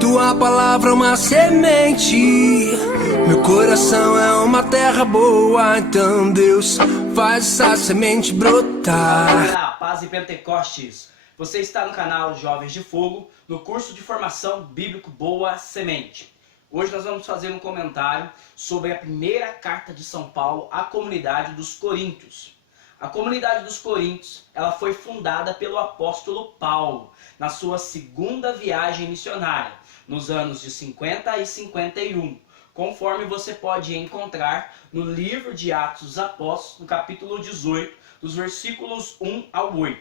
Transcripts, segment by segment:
Tua palavra é uma semente, meu coração é uma terra boa. Então Deus, faz essa semente brotar. Galera, paz e Pentecostes. Você está no canal Jovens de Fogo, no curso de formação bíblico Boa Semente. Hoje nós vamos fazer um comentário sobre a primeira carta de São Paulo à comunidade dos Coríntios. A comunidade dos Coríntios, ela foi fundada pelo apóstolo Paulo na sua segunda viagem missionária, nos anos de 50 e 51, conforme você pode encontrar no livro de Atos dos Apóstolos, no capítulo 18, dos versículos 1 ao 8.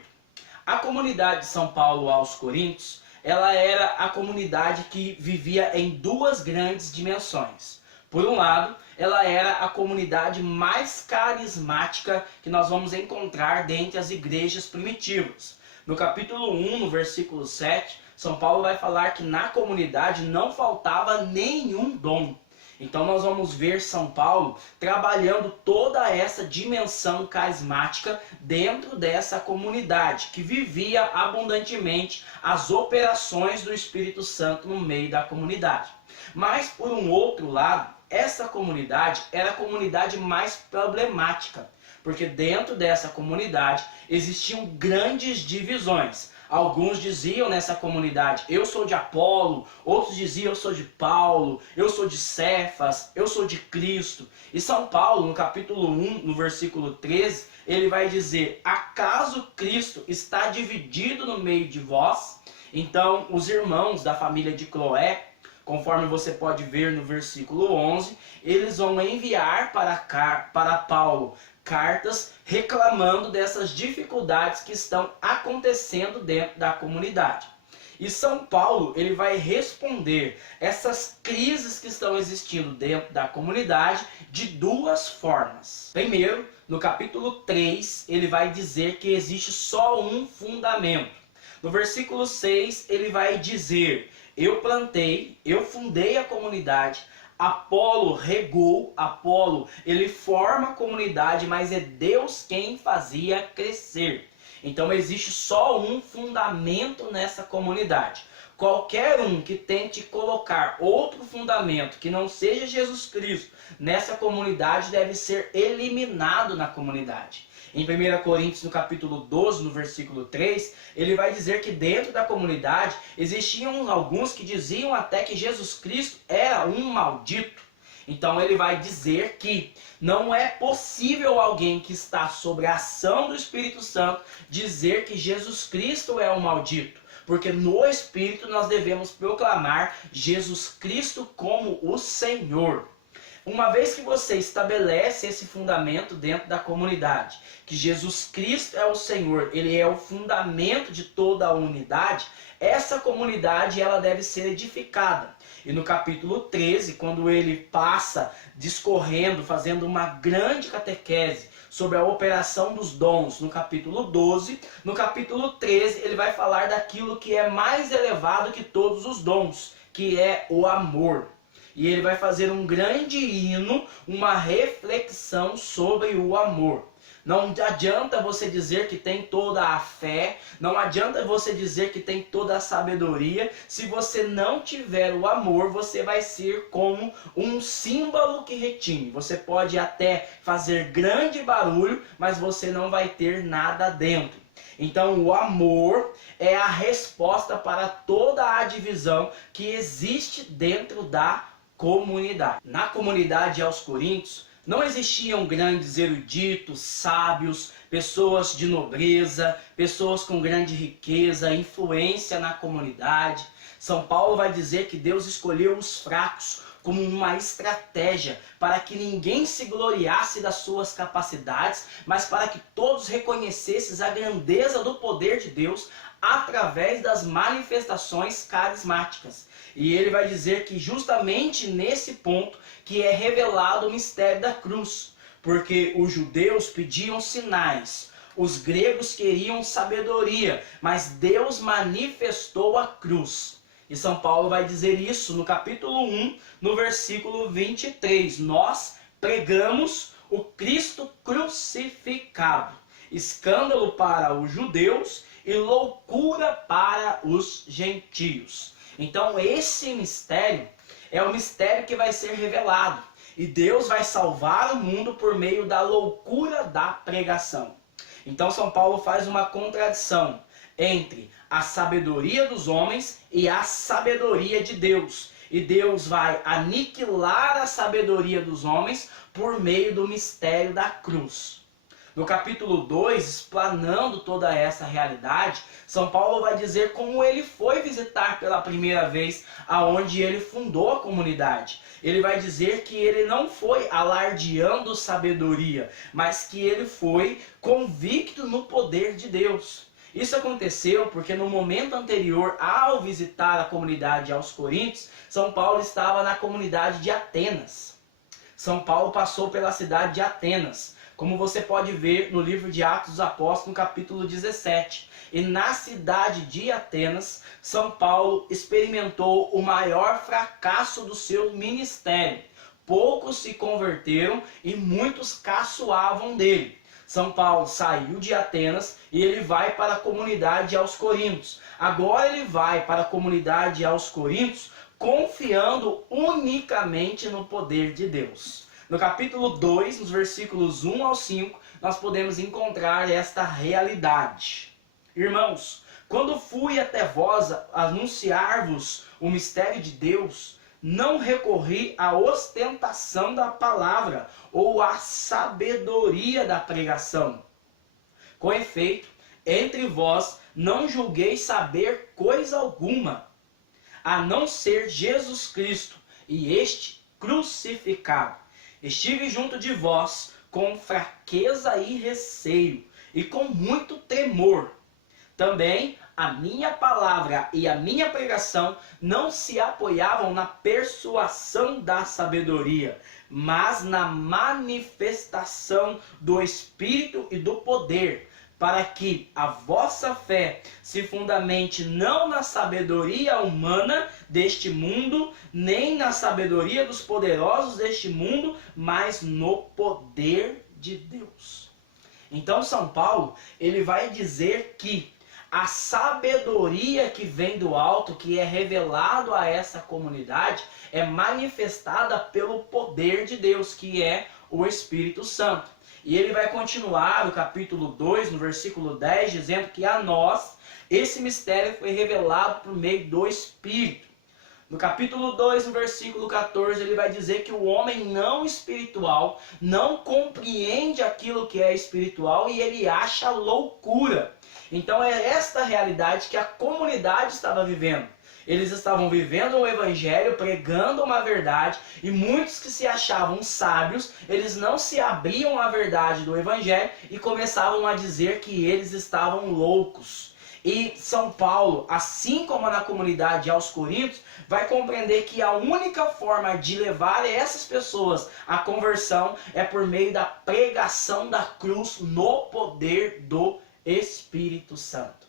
A comunidade de São Paulo aos Coríntios, ela era a comunidade que vivia em duas grandes dimensões. Por um lado, ela era a comunidade mais carismática que nós vamos encontrar dentre as igrejas primitivas. No capítulo 1, no versículo 7, São Paulo vai falar que na comunidade não faltava nenhum dom. Então nós vamos ver São Paulo trabalhando toda essa dimensão carismática dentro dessa comunidade, que vivia abundantemente as operações do Espírito Santo no meio da comunidade. Mas, por um outro lado, essa comunidade era a comunidade mais problemática, porque dentro dessa comunidade existiam grandes divisões. Alguns diziam nessa comunidade, eu sou de Apolo, outros diziam, eu sou de Paulo, eu sou de Cefas, eu sou de Cristo. E São Paulo, no capítulo 1, no versículo 13, ele vai dizer, acaso Cristo está dividido no meio de vós? Então, os irmãos da família de Cloé, conforme você pode ver no versículo 11, eles vão enviar para Paulo cartas reclamando dessas dificuldades que estão acontecendo dentro da comunidade. E São Paulo, ele vai responder essas crises que estão existindo dentro da comunidade de duas formas. Primeiro, no capítulo 3, ele vai dizer que existe só um fundamento. No versículo 6, ele vai dizer, eu plantei, eu fundei a comunidade, Apolo regou, Apolo ele forma a comunidade, mas é Deus quem fazia crescer. Então existe só um fundamento nessa comunidade. Qualquer um que tente colocar outro fundamento que não seja Jesus Cristo nessa comunidade deve ser eliminado na comunidade. Em 1 Coríntios, no capítulo 12, no versículo 3, ele vai dizer que dentro da comunidade existiam alguns que diziam até que Jesus Cristo era um maldito. Então ele vai dizer que não é possível alguém que está sob a ação do Espírito Santo dizer que Jesus Cristo é um maldito. Porque no Espírito nós devemos proclamar Jesus Cristo como o Senhor. Uma vez que você estabelece esse fundamento dentro da comunidade, que Jesus Cristo é o Senhor, Ele é o fundamento de toda a unidade, essa comunidade ela deve ser edificada. E no capítulo 13, quando ele passa discorrendo, fazendo uma grande catequese sobre a operação dos dons, no capítulo 12, no capítulo 13 ele vai falar daquilo que é mais elevado que todos os dons, que é o amor. E ele vai fazer um grande hino, uma reflexão sobre o amor. Não adianta você dizer que tem toda a fé, não adianta você dizer que tem toda a sabedoria, se você não tiver o amor, você vai ser como um símbolo que retine. Você pode até fazer grande barulho, mas você não vai ter nada dentro. Então o amor é a resposta para toda a divisão que existe dentro da comunidade. Na comunidade aos Coríntios, não existiam grandes eruditos, sábios, pessoas de nobreza, pessoas com grande riqueza, influência na comunidade. São Paulo vai dizer que Deus escolheu os fracos como uma estratégia para que ninguém se gloriasse das suas capacidades, mas para que todos reconhecessem a grandeza do poder de Deus através das manifestações carismáticas. E ele vai dizer que justamente nesse ponto que é revelado o mistério da cruz, porque os judeus pediam sinais, os gregos queriam sabedoria, mas Deus manifestou a cruz. E São Paulo vai dizer isso no capítulo 1, no versículo 23. Nós pregamos o Cristo crucificado, escândalo para os judeus e loucura para os gentios. Então esse mistério é o mistério que vai ser revelado. E Deus vai salvar o mundo por meio da loucura da pregação. Então São Paulo faz uma contradição entre a sabedoria dos homens e a sabedoria de Deus. E Deus vai aniquilar a sabedoria dos homens por meio do mistério da cruz. No capítulo 2, explanando toda essa realidade, São Paulo vai dizer como ele foi visitar pela primeira vez aonde ele fundou a comunidade. Ele vai dizer que ele não foi alardeando sabedoria, mas que ele foi convicto no poder de Deus. Isso aconteceu porque no momento anterior ao visitar a comunidade aos Coríntios, São Paulo estava na comunidade de Atenas. São Paulo passou pela cidade de Atenas, como você pode ver no livro de Atos dos Apóstolos, no capítulo 17. E na cidade de Atenas, São Paulo experimentou o maior fracasso do seu ministério. Poucos se converteram e muitos caçoavam dele. São Paulo saiu de Atenas e ele vai para a comunidade aos Coríntios. Agora ele vai para a comunidade aos Coríntios confiando unicamente no poder de Deus. No capítulo 2, nos versículos 1 ao 5, nós podemos encontrar esta realidade. Irmãos, quando fui até vós anunciar-vos o mistério de Deus, não recorri à ostentação da palavra ou à sabedoria da pregação. Com efeito, entre vós não julguei saber coisa alguma, a não ser Jesus Cristo e este crucificado. Estive junto de vós com fraqueza e receio e com muito temor. Também a minha palavra e a minha pregação não se apoiavam na persuasão da sabedoria, mas na manifestação do Espírito e do poder, para que a vossa fé se fundamente não na sabedoria humana deste mundo, nem na sabedoria dos poderosos deste mundo, mas no poder de Deus. Então São Paulo, ele vai dizer que a sabedoria que vem do alto, que é revelado a essa comunidade, é manifestada pelo poder de Deus, que é o Espírito Santo. E ele vai continuar no capítulo 2, no versículo 10, dizendo que a nós esse mistério foi revelado por meio do Espírito. No capítulo 2, no versículo 14, ele vai dizer que o homem não espiritual não compreende aquilo que é espiritual e ele acha loucura. Então é esta realidade que a comunidade estava vivendo. Eles estavam vivendo o evangelho, pregando uma verdade, e muitos que se achavam sábios, eles não se abriam à verdade do evangelho e começavam a dizer que eles estavam loucos. E São Paulo, assim como na comunidade aos Coríntios, vai compreender que a única forma de levar essas pessoas à conversão é por meio da pregação da cruz no poder do Espírito Santo.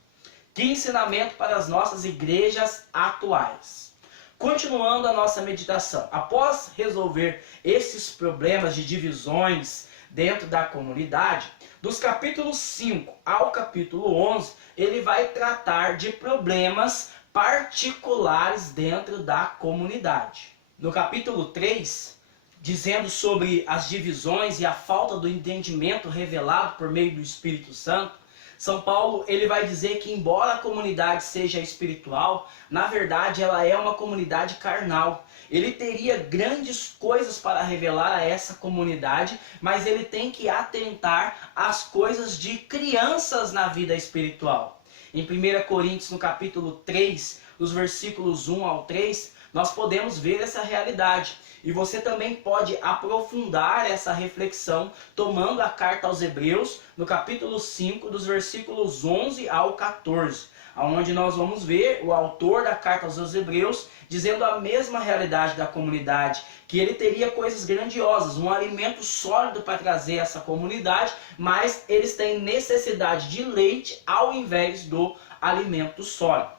Que ensinamento para as nossas igrejas atuais. Continuando a nossa meditação, após resolver esses problemas de divisões dentro da comunidade, dos capítulos 5 ao capítulo 11, ele vai tratar de problemas particulares dentro da comunidade. No capítulo 3, dizendo sobre as divisões e a falta do entendimento revelado por meio do Espírito Santo, São Paulo ele vai dizer que embora a comunidade seja espiritual, na verdade ela é uma comunidade carnal. Ele teria grandes coisas para revelar a essa comunidade, mas ele tem que atentar às coisas de crianças na vida espiritual. Em 1 Coríntios, no capítulo 3, nos versículos 1 ao 3, nós podemos ver essa realidade. E você também pode aprofundar essa reflexão tomando a carta aos Hebreus, no capítulo 5, dos versículos 11 ao 14, onde nós vamos ver o autor da carta aos Hebreus dizendo a mesma realidade da comunidade, que ele teria coisas grandiosas, um alimento sólido para trazer essa comunidade, mas eles têm necessidade de leite ao invés do alimento sólido.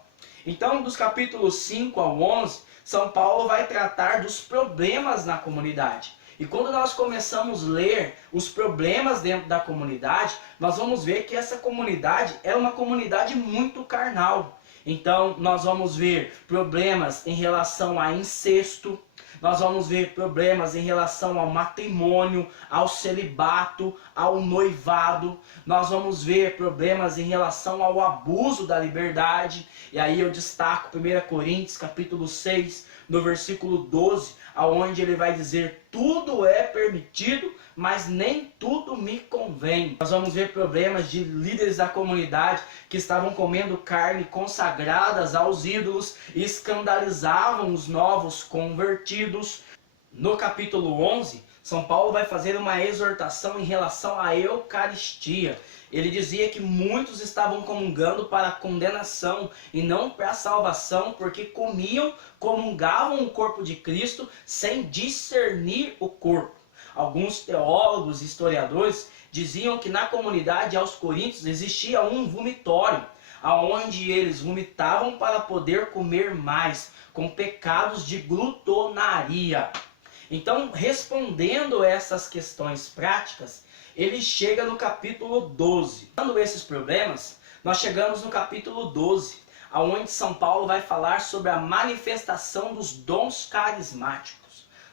Então, dos capítulos 5 ao 11, São Paulo vai tratar dos problemas na comunidade. E quando nós começamos a ler os problemas dentro da comunidade, nós vamos ver que essa comunidade é uma comunidade muito carnal. Então nós vamos ver problemas em relação a incesto, nós vamos ver problemas em relação ao matrimônio, ao celibato, ao noivado. Nós vamos ver problemas em relação ao abuso da liberdade. E aí eu destaco 1 Coríntios capítulo 6, no versículo 12, aonde ele vai dizer: tudo é permitido, mas nem tudo me convém. Nós vamos ver problemas de líderes da comunidade que estavam comendo carne consagradas aos ídolos e escandalizavam os novos convertidos. No capítulo 11, São Paulo vai fazer uma exortação em relação à Eucaristia. Ele dizia que muitos estavam comungando para a condenação e não para a salvação, porque comungavam o corpo de Cristo sem discernir o corpo. Alguns teólogos e historiadores diziam que na comunidade aos Coríntios existia um vomitório, aonde eles vomitavam para poder comer mais, com pecados de glutonaria. Então, respondendo essas questões práticas, ele chega no capítulo 12. Dando esses problemas, nós chegamos no capítulo 12, onde São Paulo vai falar sobre a manifestação dos dons carismáticos.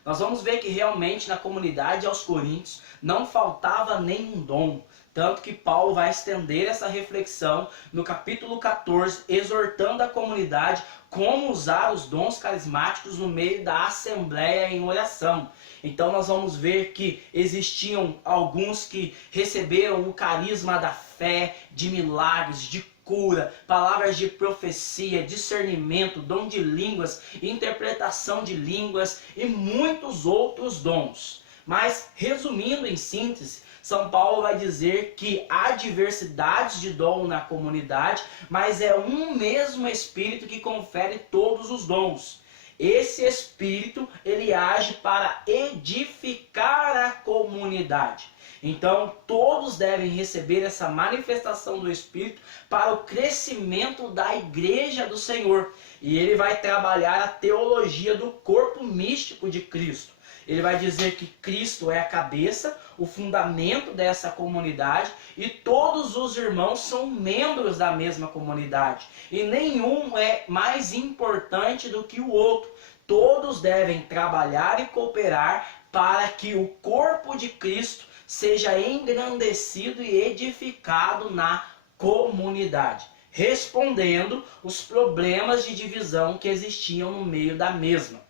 Nós vamos ver que realmente na comunidade aos Coríntios não faltava nenhum dom. Tanto que Paulo vai estender essa reflexão no capítulo 14, exortando a comunidade como usar os dons carismáticos no meio da assembleia em oração. Então nós vamos ver que existiam alguns que receberam o carisma da fé, de milagres, de cura, palavras de profecia, discernimento, dom de línguas, interpretação de línguas e muitos outros dons. Mas, resumindo em síntese, São Paulo vai dizer que há diversidades de dom na comunidade, mas é um mesmo Espírito que confere todos os dons. Esse Espírito, ele age para edificar a comunidade. Então, todos devem receber essa manifestação do Espírito para o crescimento da Igreja do Senhor. E ele vai trabalhar a teologia do corpo místico de Cristo. Ele vai dizer que Cristo é a cabeça, o fundamento dessa comunidade, e todos os irmãos são membros da mesma comunidade. E nenhum é mais importante do que o outro. Todos devem trabalhar e cooperar para que o corpo de Cristo seja engrandecido e edificado na comunidade, respondendo os problemas de divisão que existiam no meio da mesma.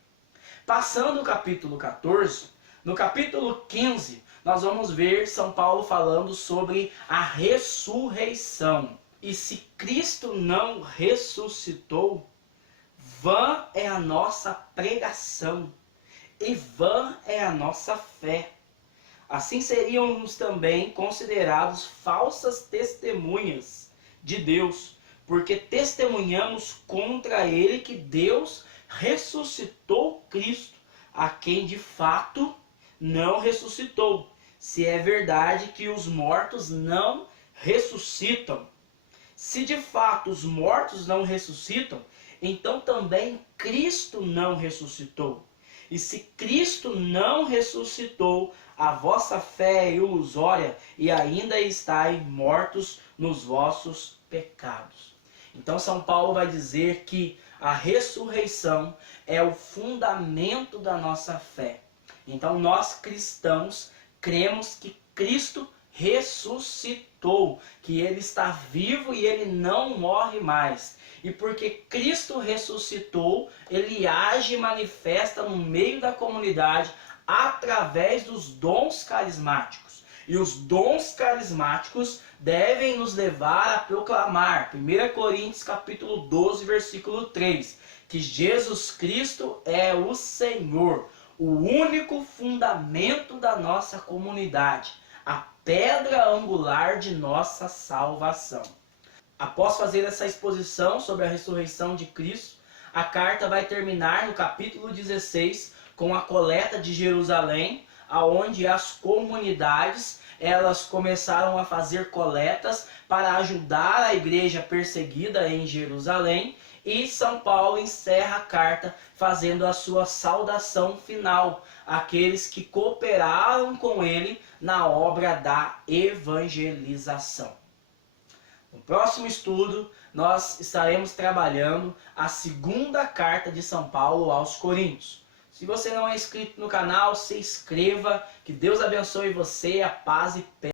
Passando o capítulo 14, no capítulo 15, nós vamos ver São Paulo falando sobre a ressurreição. E se Cristo não ressuscitou, vã é a nossa pregação, e vã é a nossa fé. Assim seríamos também considerados falsas testemunhas de Deus, porque testemunhamos contra ele que Deus ressuscitou Cristo, a quem de fato não ressuscitou, se é verdade que os mortos não ressuscitam. Se de fato os mortos não ressuscitam, então também Cristo não ressuscitou. E se Cristo não ressuscitou, a vossa fé é ilusória e ainda estáis mortos nos vossos pecados. Então São Paulo vai dizer que a ressurreição é o fundamento da nossa fé. Então nós cristãos cremos que Cristo ressuscitou, que ele está vivo e ele não morre mais. E porque Cristo ressuscitou, ele age e manifesta no meio da comunidade através dos dons carismáticos. E os dons carismáticos devem nos levar a proclamar, 1 Coríntios capítulo 12, versículo 3, que Jesus Cristo é o Senhor, o único fundamento da nossa comunidade, a pedra angular de nossa salvação. Após fazer essa exposição sobre a ressurreição de Cristo, a carta vai terminar no capítulo 16 com a coleta de Jerusalém, aonde as comunidades elas começaram a fazer coletas para ajudar a igreja perseguida em Jerusalém, e São Paulo encerra a carta fazendo a sua saudação final àqueles que cooperaram com ele na obra da evangelização. No próximo estudo, nós estaremos trabalhando a segunda carta de São Paulo aos Coríntios. Se você não é inscrito no canal, se inscreva. Que Deus abençoe você, a paz e